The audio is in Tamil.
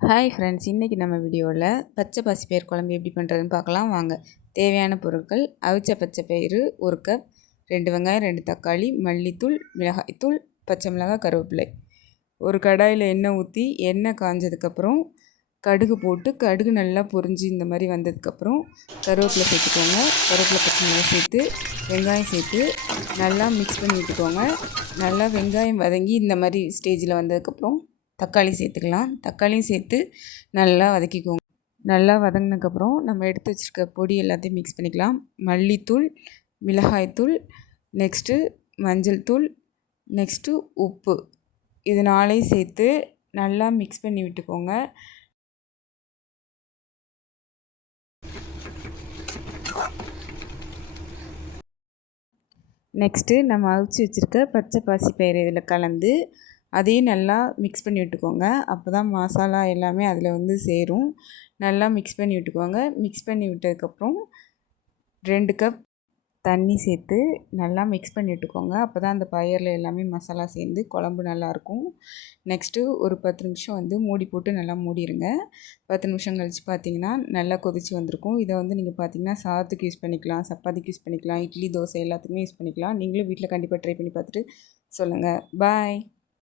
ஹாய் ஃப்ரெண்ட்ஸ், இன்றைக்கி நம்ம வீடியோவில் பச்சை பாசிப்பயிறு குழம்பு எப்படி பண்ணுறதுன்னு பார்க்கலாம் வாங்க. தேவையான பொருட்கள்: அவிச்ச பச்சை பயிறு 1 கப், 2 வெங்காயம், 2 தக்காளி, மல்லித்தூள், மிளகாய்த்தூள், பச்சை மிளகாய், கருவேப்பிலை. ஒரு கடாயில் எண்ணெய் ஊற்றி எண்ணெய் காஞ்சதுக்கப்புறம் கடுகு போட்டு கடுகு நல்லா பொரிஞ்சு இந்த மாதிரி வந்ததுக்கப்புறம் கருவேப்பிலை சேர்த்துக்கோங்க. கருவேப்பிலை பச்சை மிளகாய் சேர்த்து வெங்காயம் சேர்த்து நல்லா மிக்ஸ் பண்ணி விட்டுக்கோங்க. நல்லா வெங்காயம் வதங்கி இந்த மாதிரி ஸ்டேஜில் வந்ததுக்கப்புறம் தக்காளி சேர்த்துக்கலாம். தக்காளியும் சேர்த்து நல்லா வதக்கிக்கோங்க. நல்லா வதங்கினதுக்கப்புறம் நம்ம எடுத்து வச்சுருக்க பொடி எல்லாத்தையும் மிக்ஸ் பண்ணிக்கலாம். மல்லித்தூள், மிளகாய்த்தூள், நெக்ஸ்ட்டு மஞ்சள் தூள், நெக்ஸ்ட்டு உப்பு, இது 4ஐயும் சேர்த்து நல்லா மிக்ஸ் பண்ணி விட்டுக்கோங்க. நெக்ஸ்ட்டு நம்ம அவிச்சு வச்சுருக்க பச்சை பாசிப்பயிறு இதில் கலந்து அதையும் நல்லா மிக்ஸ் பண்ணி விட்டுக்கோங்க. அப்போ தான் மசாலா எல்லாமே அதில் சேரும். நல்லா மிக்ஸ் பண்ணி விட்டுக்கோங்க. மிக்ஸ் பண்ணி விட்டதுக்கப்புறம் 2 கப் தண்ணி சேர்த்து நல்லா மிக்ஸ் பண்ணி விட்டுக்கோங்க. அப்போ தான் அந்த பயிரில் எல்லாமே மசாலா சேர்ந்து குழம்பு நல்லாயிருக்கும். நெக்ஸ்ட்டு ஒரு 10 நிமிஷம் மூடி போட்டு நல்லா மூடிடுங்க. 10 நிமிஷம் கழித்து பார்த்தீங்கன்னா நல்லா கொதித்து வந்திருக்கும். இதை நீங்கள் பார்த்தீங்கன்னா சாதத்துக்கு யூஸ் பண்ணிக்கலாம், சப்பாத்திக்கு யூஸ் பண்ணிக்கலாம், இட்லி, தோசை எல்லாத்துக்குமே யூஸ் பண்ணிக்கலாம். நீங்களும் வீட்டில் கண்டிப்பாக ட்ரை பண்ணி பார்த்துட்டு சொல்லுங்கள். பாய்.